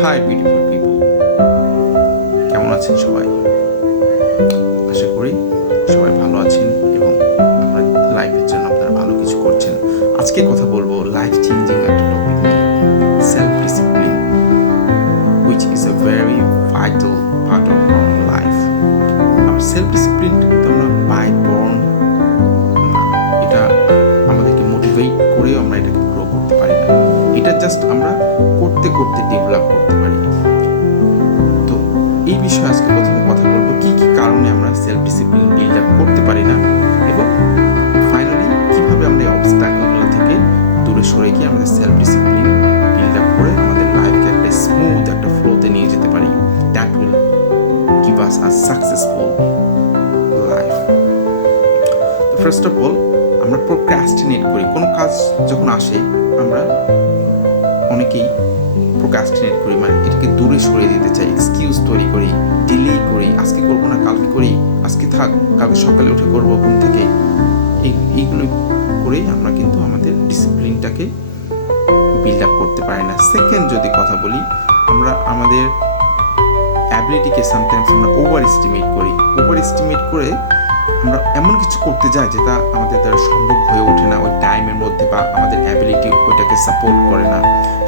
Hi beautiful people, কেমন আছেন সবাই? আশা করি সবাই ভালো আছেন এবং আপনার লাইফের জন্য আপনারা ভালো কিছু করছেন। আজকে কথা বলবো লাইফ চেঞ্জিং একটা টপিক নিয়ে, self discipline, which is a very vital part of our life. আমার সেলফ ডিসিপ্লিনটা কিন্তু আমরা বাই বর্ন না, এটা আমাদেরকে মোটিভেট করেও আমরা এটাকে গ্রো করতে পারি না, এটা জাস্ট আমরা করতে করতে ডেভেলপ করতে পারি। তো এই বিষয়ে আজকে প্রথমে কথা বলবো কি কি কারণে আমরা সেলফ ডিসিপ্লিন বিল্ড আপ করতে পারি না এবং ফাইনালি কিভাবে আমরা এই অবস্টাকলগুলো থেকে দূরে সরে গিয়ে আমাদের সেলফ ডিসিপ্লিন বিল্ড আপ করে আমাদের লাইফকে একটা স্মুথ একটা ফ্লোতে নিয়ে যেতে পারি। That will give us a successful life. First of all, আমরা প্রোক্রাস্টিনেট করি। কোনো কাজ যখন আসে আমরা অনেকেই প্রোক্রাস্টিনেট করি, মানে এটাকে দূরে সরিয়ে দিতে চাই, এক্সকিউজ তৈরি করি, ডিলে করি, আজকে করবো না কালকে করি, আজকে থাক কালকে সকালে উঠে করবো ঘুম থেকে। এইগুলো করেই আমরা কিন্তু আমাদের ডিসিপ্লিনটাকে বিল্ড আপ করতে পারি না। সেকেন্ড যদি কথা বলি, আমরা আমাদের অ্যাবিলিটিকে সামটাইমস আমরা ওভার এস্টিমেট করি। ওভার এস্টিমেট করে আমরা এমন কিছু করতে যাই যেটা আমাদের দ্বারা সম্ভব হয়ে ওঠে না ওই টাইমের মধ্যে, বা আমাদের অ্যাবিলিটি ওইটাকে সাপোর্ট করে না,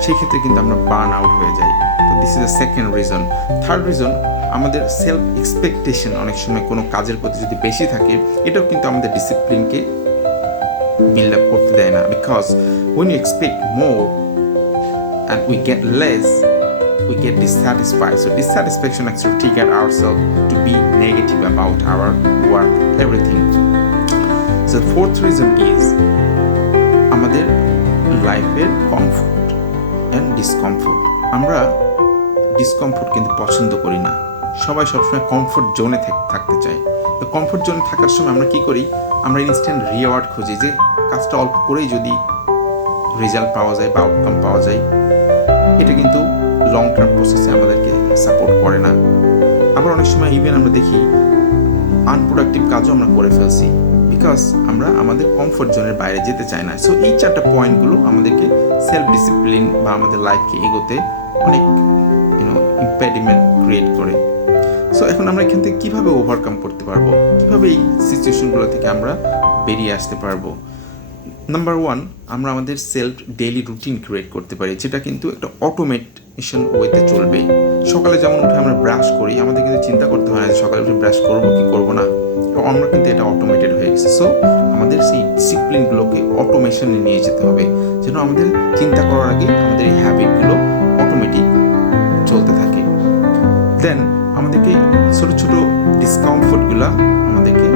সেই ক্ষেত্রে কিন্তু আমরা বার্ন আউট হয়ে যাই। তো this is the second reason. Third reason, আমাদের সেলফ এক্সপেকটেশন অনেক সময় কোনো কাজের প্রতি যদি বেশি থাকে, এটাও কিন্তু আমাদের ডিসিপ্লিনকে বিল্ড আপ করতে দেয় না। Because when you expect more and we get less, we get dissatisfied. So dissatisfaction actually trigger ourselves to be negative about our work, everything. So the fourth reason is আমাদের লাইফের comfort and discomfort. আমরা discomfort কিন্তু পছন্দ করি না, সবাই সবসময় comfort জোনে থাকতে চায়। তো কমফোর্ট জোনে থাকার সময় আমরা কি করি, আমরা ইনস্ট্যান্ট রিওয়ার্ড খুঁজি, যে কাজটা অল্প করেই যদি রেজাল্ট পাওয়া যায় বা আউটকাম পাওয়া যায়। এটা কিন্তু লং টার্ম প্রসেসে আমাদেরকে সাপোর্ট করে না। আবার অনেক সময় ইভেন আমরা দেখি আনপ্রোডাক্টিভ কাজও আমরা করে ফেলছি, বিকজ আমরা আমাদের কমফোর্ট জোনের বাইরে যেতে চাই না। সো এই চারটা পয়েন্টগুলো আমাদেরকে সেলফ ডিসিপ্লিন বা আমাদের লাইফকে এগোতে অনেক ইম্পেডিমেন্ট ক্রিয়েট করে। সো এখন আমরা এখান থেকে কীভাবে ওভারকাম করতে পারবো, কীভাবে এই সিচুয়েশনগুলো থেকে আমরা বেরিয়ে আসতে পারবো? নাম্বার ওয়ান, আমরা আমাদের সেলফ ডেইলি রুটিন ক্রিয়েট করতে পারি, যেটা কিন্তু একটা অটোমেশন ওয়েতে চলবে। সকালে যেমন উঠে আমরা ব্রাশ করি, আমাদের কিন্তু চিন্তা করতে হয় না যে সকালে উঠে ব্রাশ করবো কি করবো না, আমরা কিন্তু এটা অটোমেটেড হয়ে গেছে। সো আমাদের সেই ডিসিপ্লিনগুলোকে অটোমেশনে নিয়ে যেতে হবে, যেন আমাদের চিন্তা করার আগে আমাদের এই হ্যাবিটগুলো অটোমেটিক চলতে থাকে। দেন আমাদেরকে ছোটো ছোটো ডিসকমফোর্টগুলো আমাদেরকে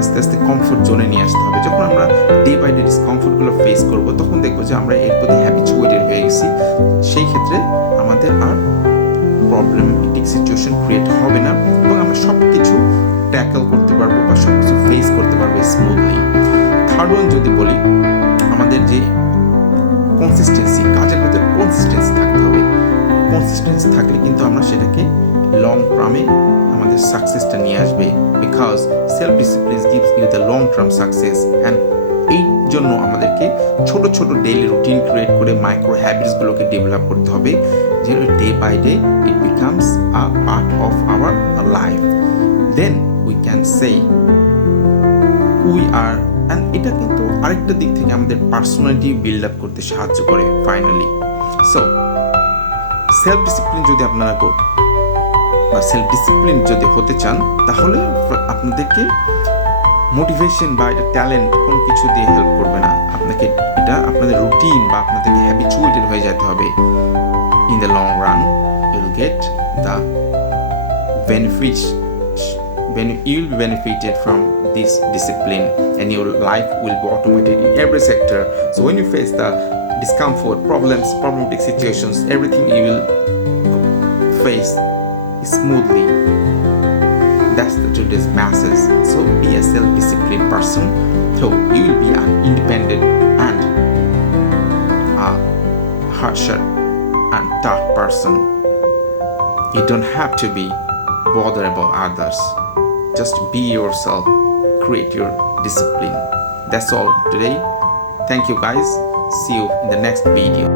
আস্তে আস্তে কমফোর্ট জোনে নিয়ে আসতে হবে। যখন আমরা ডে বাই ডে ডিসকমফোর্টগুলো ফেস করব, তখন দেখবো যে আমরা এর প্রতি হ্যাবিচুয়েটেড হয়ে গেছি। সেই ক্ষেত্রে আমাদের আর প্রবলেমেটিক সিচুয়েশন ক্রিয়েট হবে না এবং আমরা সব কিছু ট্যাকল করতে পারবো বা সব কিছু ফেস করতে পারবো স্মুথলি। থার্ড ওয়ান যদি বলি, আমাদের যে কনসিস্টেন্সি, কাজের ভিতরে কনসিস্টেন্সি থাকতে হবে। কনসিস্টেন্সি থাকলে কিন্তু আমরা সেটাকে লং টার্মে আমাদের সাকসেসটা নিয়ে আসবে, because self discipline gives you the long term success. And এই জন্য আমাদেরকে ছোট ছোট ডেইলি রুটিন ক্রিয়েট করে মাইক্রো হ্যাবিটসগুলোকে ডেভেলপ করতে হবে, যেন day by day it becomes a part of our life. Then we can say we are, and এটা কিন্তু আরেকটা দিক থেকে আমাদের পার্সোনালিটি বিল্ড আপ করতে সাহায্য করে ফাইনালি। সো সেলফ ডিসিপ্লিন যদি আপনারা বা সেলফ ডিসিপ্লিন যদি হতে চান, তাহলে আপনাদেরকে মোটিভেশন বা এটা ট্যালেন্ট কোনো কিছু দিয়ে হেল্প করবে না। আপনাকে এটা আপনাদের রুটিন বা আপনাদেরকে হ্যাবিচুয়েটেড হয়ে যেতে হবে। In the long run you will get the benefits when you will be benefited from this discipline, and your life will be automated in every sector. So when you face the discomfort, problematic situations, everything you will face smoothly. That's the today's message. So be a self-disciplined person, so you will be an independent and a harsher and tough person. You don't have to be bothered about others. Just be yourself, create your discipline. That's all today. Thank you guys. See you in the next video.